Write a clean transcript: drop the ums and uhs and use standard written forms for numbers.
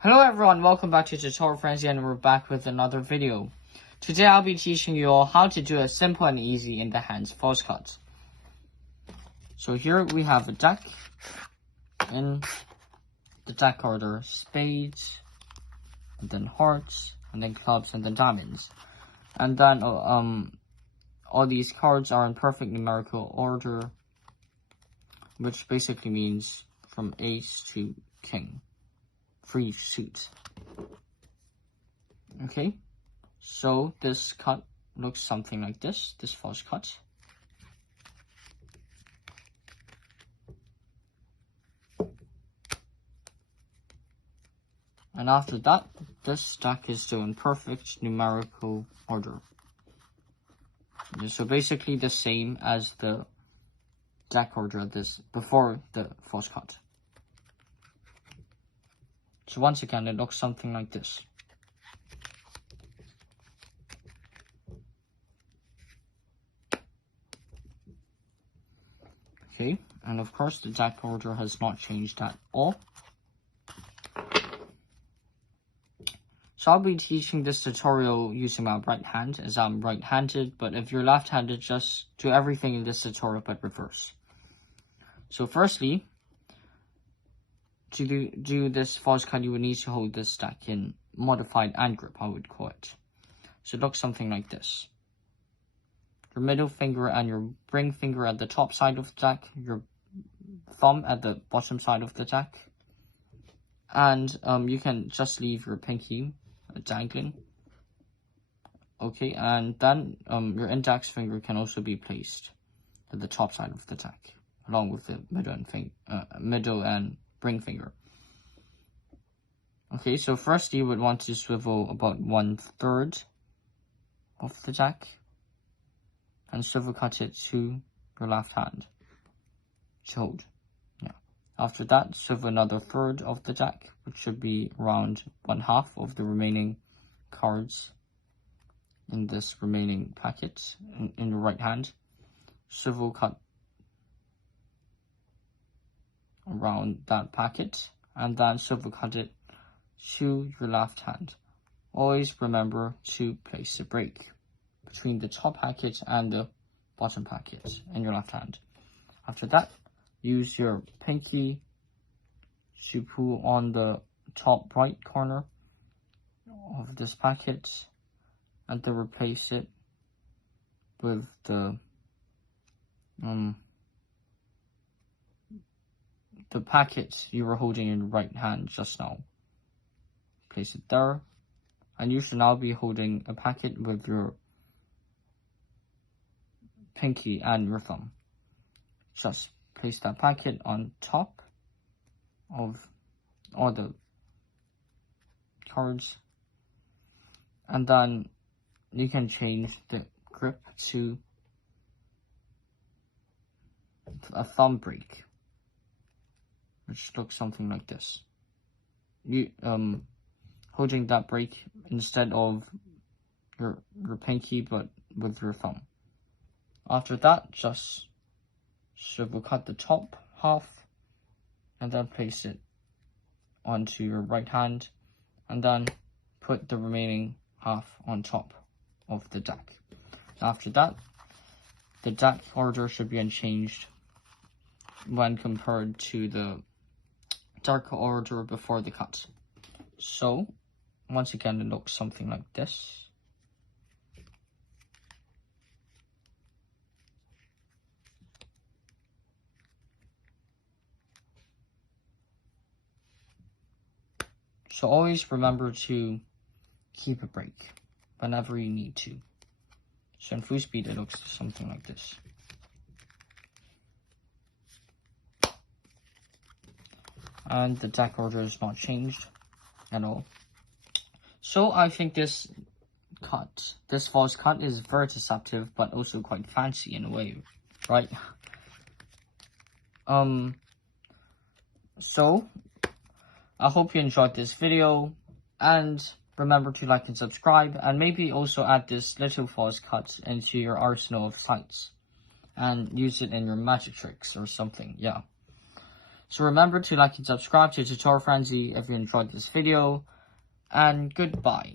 Hello everyone, welcome back to Tutorial Frenzy, and we're back with another video. Today I'll be teaching you all how to do a simple and easy in the hands false cut. So here we have a deck. In the deck order, spades, and then hearts, and then clubs, and then diamonds. And then all these cards are in perfect numerical order, which basically means from ace to king for each suit. Okay, so this cut looks something like this false cut. And after that, this stack is still in perfect numerical order. So basically the same as the deck order before the false cut. So once again, it looks something like this. Okay, and of course the deck order has not changed at all. So I'll be teaching this tutorial using my right hand, as I'm right-handed, but if you're left-handed, just do everything in this tutorial but reverse. So firstly, to do this false cut, you would need to hold this stack in modified hand grip, I would call it. So it looks something like this. Your middle finger and your ring finger at the top side of the deck, your thumb at the bottom side of the deck, and you can just leave your pinky dangling. Okay, and then your index finger can also be placed at the top side of the deck, along with the middle and ring finger. Okay, so first you would want to swivel about 1/3 of the deck and swivel cut it to your left hand to hold. Yeah. After that, swivel another third of the deck, which should be around 1/2 of the remaining cards in this remaining packet in your right hand. Swivel cut around that packet, and then swivel cut it to your left hand. Always remember to place a break between the top packet and the bottom packet in your left hand. After that, use your pinky to pull on the top right corner of this packet and then replace it with the packet you were holding in your right hand just now. Place it there, and you should now be holding a packet with your pinky and your thumb. Just place that packet on top of all the cards, and then you can change the grip to a thumb break, which looks something like this. You holding that break instead of your pinky, but with your thumb. After that, just swivel cut the top half and then place it onto your right hand, and then put the remaining half on top of the deck. After that, the deck order should be unchanged when compared to the deck order before the cut. So once again, it looks something like this. So always remember to keep a break whenever you need to. So in full speed, it looks something like this. And the deck order is not changed at all. So I think this false cut is very deceptive, but also quite fancy in a way, right? So I hope you enjoyed this video, and remember to like and subscribe, and maybe also add this little false cut into your arsenal of sights and use it in your magic tricks or something. Yeah. So remember to like and subscribe to Tutorial Frenzy if you enjoyed this video, and goodbye.